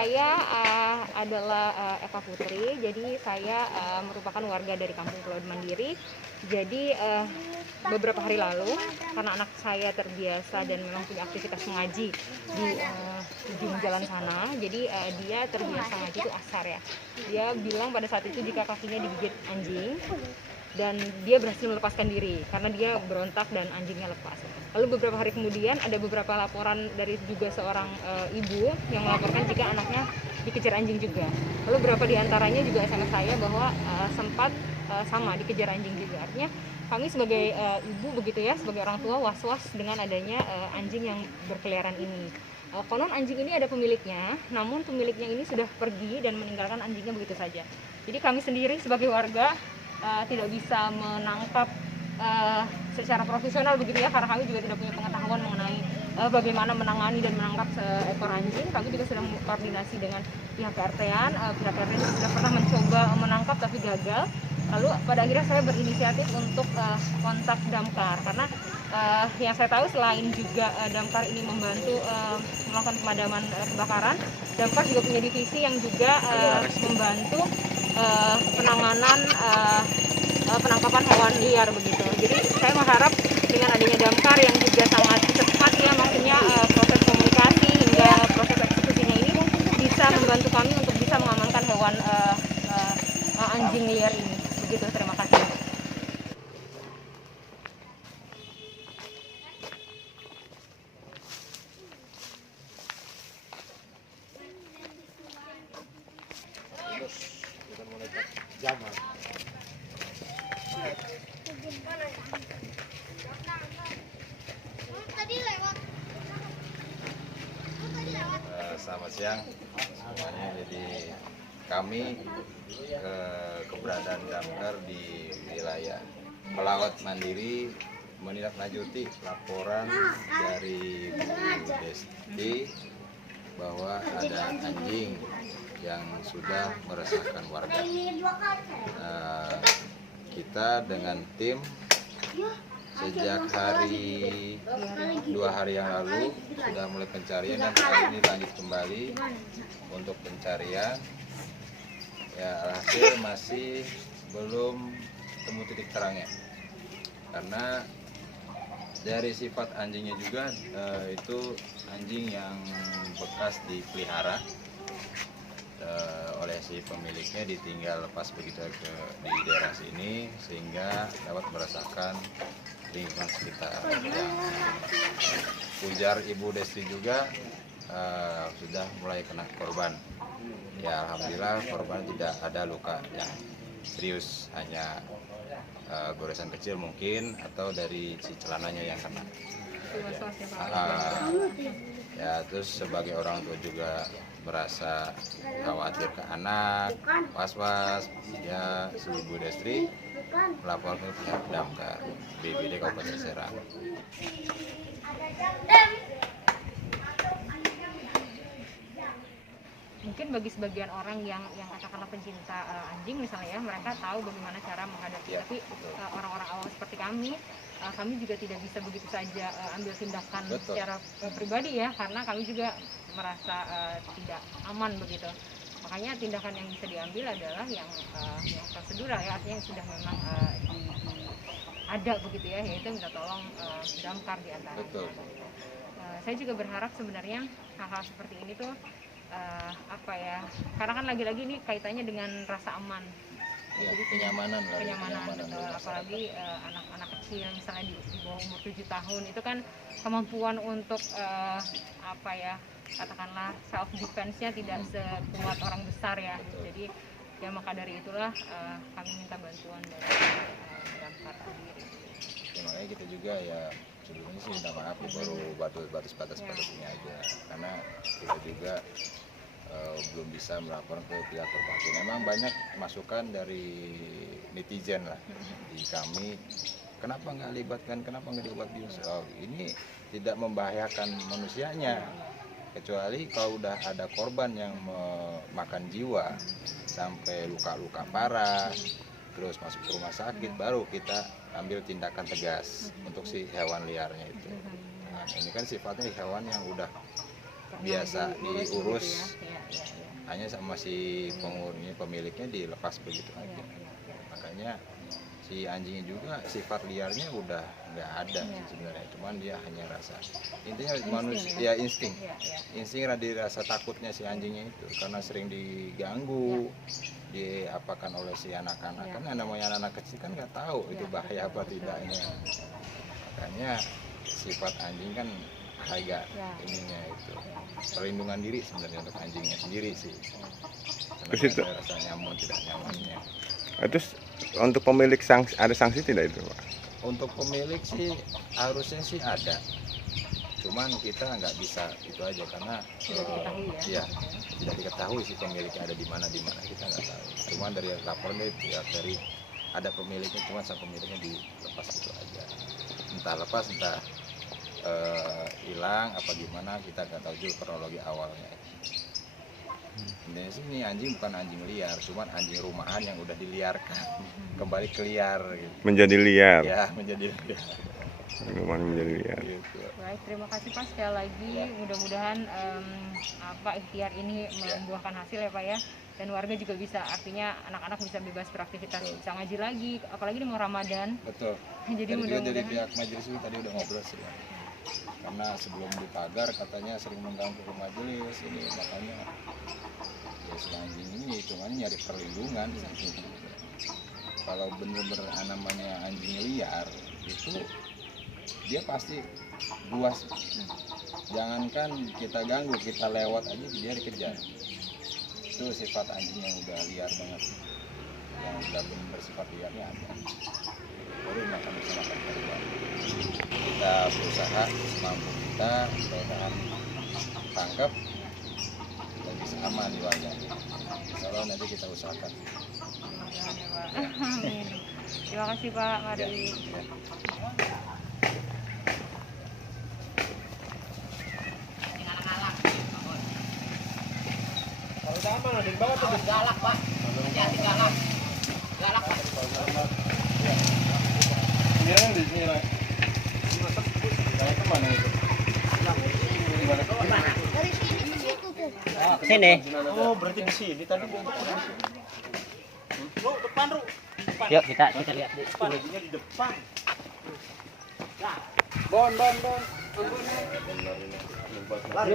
Saya adalah Eva Putri, jadi saya merupakan warga dari Kampung Pulau Mandiri. Jadi beberapa hari lalu, karena anak saya terbiasa dan memang punya aktivitas mengaji di ujung jalan sana, jadi dia terbiasa ngaji itu asar ya. Dia bilang pada saat itu jika kakinya digigit anjing, dan dia berhasil melepaskan diri karena dia berontak dan anjingnya lepas. Lalu beberapa hari kemudian ada beberapa laporan dari juga seorang ibu yang melaporkan jika anaknya dikejar anjing juga. Lalu beberapa diantaranya juga SMS saya bahwa sempat sama dikejar anjing juga. Artinya kami sebagai ibu begitu ya, sebagai orang tua was-was dengan adanya anjing yang berkeliaran ini. Konon anjing ini ada pemiliknya, namun pemiliknya ini sudah pergi dan meninggalkan anjingnya begitu saja. Jadi kami sendiri sebagai warga tidak bisa menangkap secara profesional begitu ya, karena kami juga tidak punya pengetahuan mengenai bagaimana menangani dan menangkap seekor anjing. Kami juga sudah koordinasi dengan pihak RT-an, pihak RT sudah pernah mencoba menangkap tapi gagal. Lalu pada akhirnya saya berinisiatif untuk kontak damkar, karena yang saya tahu selain juga damkar ini membantu melakukan pemadaman kebakaran, damkar juga punya divisi yang juga membantu penanganan penangkapan hewan liar begitu. Jadi saya mengharap dengan adanya damkar yang juga sangat cepat ya, maksudnya proses komunikasi hingga proses eksekusinya ini bisa membantu kami untuk bisa mengamankan hewan anjing liar ini. Begitu, terima kasih. Selamat siang semuanya. Jadi kami keberadaan damkar di wilayah Pelawat Mandiri menindaklanjuti laporan dari Bu Desti bahwa ada anjing yang sudah meresahkan warga. Kita dengan tim sejak dua hari yang lalu sudah mulai pencarian, dan hari ini lanjut kembali untuk pencarian. Ya, alhasil masih belum temu titik terangnya, karena dari sifat anjingnya juga itu anjing yang bekas dipelihara oleh si pemiliknya, ditinggal lepas begitu di daerah sini sehingga dapat meresahkan lingkungan sekitar. Yang ujar Ibu Desti juga sudah mulai kena korban. Ya, alhamdulillah korban tidak ada luka yang serius, hanya goresan kecil mungkin atau dari si celananya yang kena. Ya, terus sebagai orang tua juga merasa khawatir ke anak, was-was. Ya, si Ibu Desti melapor ke pihak damkar BPD Kabupaten Serang. Mungkin bagi sebagian orang yang katakanlah pencinta anjing misalnya ya, mereka tahu bagaimana cara menghadapi. Ya, tapi orang-orang awam seperti kami juga tidak bisa begitu saja ambil tindakan secara pribadi ya, karena kami juga merasa tidak aman begitu. Makanya tindakan yang bisa diambil adalah yang prosedural ya, artinya yang sudah memang ada begitu ya, yaitu minta tolong damkar di antaranya. Saya juga berharap sebenarnya hal-hal seperti ini tuh karena kan lagi-lagi ini kaitannya dengan rasa aman. Ya, kenyamanan betul. Apalagi anak-anak kecil misalnya di bawah umur 7 tahun itu kan kemampuan untuk katakanlah self defense-nya tidak sekuat orang besar ya. Jadi ya maka dari itulah kami minta bantuan dari damkar sendiri. Ya, makanya kita juga ya sebelumnya sih minta maaf ya, baru batas-batasnya aja, karena kita juga belum bisa melapor ke pihak terkait. Memang banyak masukan dari netizen lah di kami, kenapa nggak libatkan, kenapa nggak diobat-bius. Ini tidak membahayakan manusianya, kecuali kalau udah ada korban yang memakan jiwa sampai luka-luka parah, terus masuk ke rumah sakit, baru kita ambil tindakan tegas untuk si hewan liarnya itu. Nah, ini kan sifatnya hewan yang udah biasa diurus, hanya sama si penghuninya, pemiliknya dilepas begitu aja. Makanya si anjingnya juga sifat liarnya udah nggak ada sih sebenarnya, cuman dia hanya rasa, intinya manusia ya insting, insting rasa takutnya si anjingnya itu karena sering diganggu, diapakan oleh si anak-anak. Kan namanya anak kecil kan nggak tahu itu bahaya apa tidaknya, makanya sifat anjing kan agak ininya itu perlindungan diri sebenarnya untuk anjingnya sendiri sih, karena itu rasa nyaman tidak nyamannya. Terus untuk pemilik ada sanksi tidak itu, Pak? Untuk pemilik sih harusnya sih ada, cuman kita nggak bisa itu aja karena tidak diketahui ya tidak diketahui si pemiliknya ada di mana kita nggak tahu. Cuman dari laporan dari ada pemiliknya, cuma sang pemiliknya dilepas itu aja, entah lepas entah hilang apa gimana, kita nggak tahu juga kronologi awalnya. Intinya sih ini anjing bukan anjing liar, cuman anjing rumahan yang udah diliarkan kembali ke liar gitu. Menjadi liar. Ya, menjadi liar. Rumahan menjadi liar. Gitu. Baik, terima kasih Pak sekali lagi. Mudah-mudahan ikhtiar ini membuahkan hasil ya Pak ya. Dan warga juga bisa, artinya anak-anak bisa bebas beraktivitas, bisa ngaji lagi, apalagi ini mau Ramadan. Betul. Jadi mudah-mudahan dari pihak majelis itu tadi udah ngobrol sih. Karena sebelum dipagar katanya sering mengganggu ke majelis ini, makanya ya si anjing ini hitungannya nyari perlindungan. Kalau bener-bener namanya anjing liar itu dia pasti buas. Jangankan kita ganggu, kita lewat aja dia dikejar. Itu sifat anjing yang udah liar banget, yang udah bener sifat liarnya ada. Baru akan bisa makan korban. Kita berusaha semampu kita mudah-mudahan tangkap dan bisa aman di warga. Insya Allah nanti kita usahakan. Mudah-mudahan ya Pak. Amin. Terima kasih Pak. Mari. Ya. Kalau jangan mana di bawah tuh galak Pak. Hati-hati galak. Galak Pak. Ini yang di sini lah. Galak kemana itu? Dari sini ke situ tuh. Sini. Oh berarti di sini tadi. Lu depan Ru. Yuk kita lihat di depan. Di depan. Bon. Lari.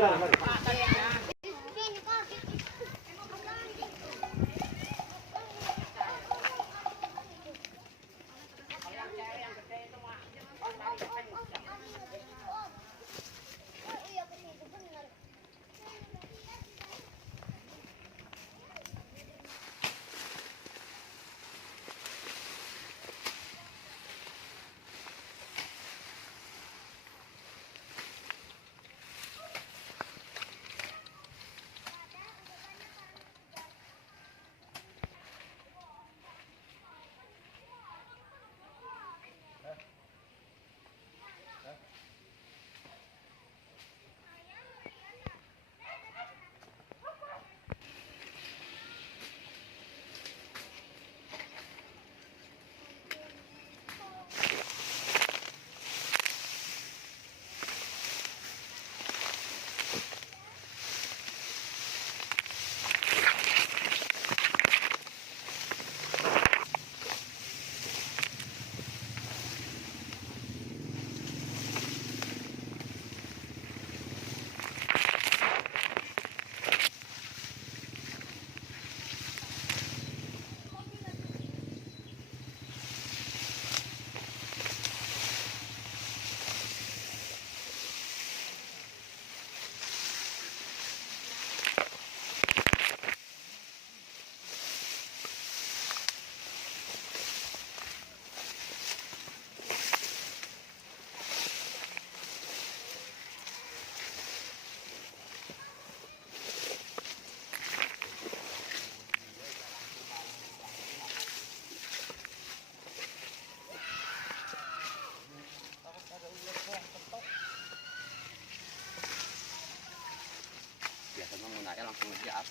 Biasanya menggunakan langsung ngejar.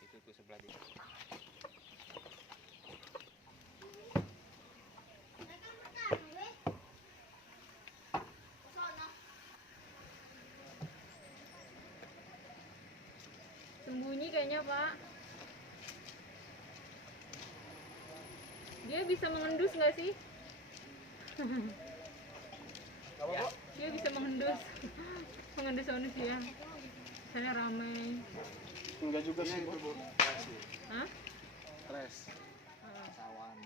Itu tuh sebelah dia. kayaknya, Pak. Dia bisa mengendus nggak sih? Dia bisa mengendus mengendus manusia. Misalnya ramai. Enggak juga sih, Bu. Hah? Stres. Ah. Sawan.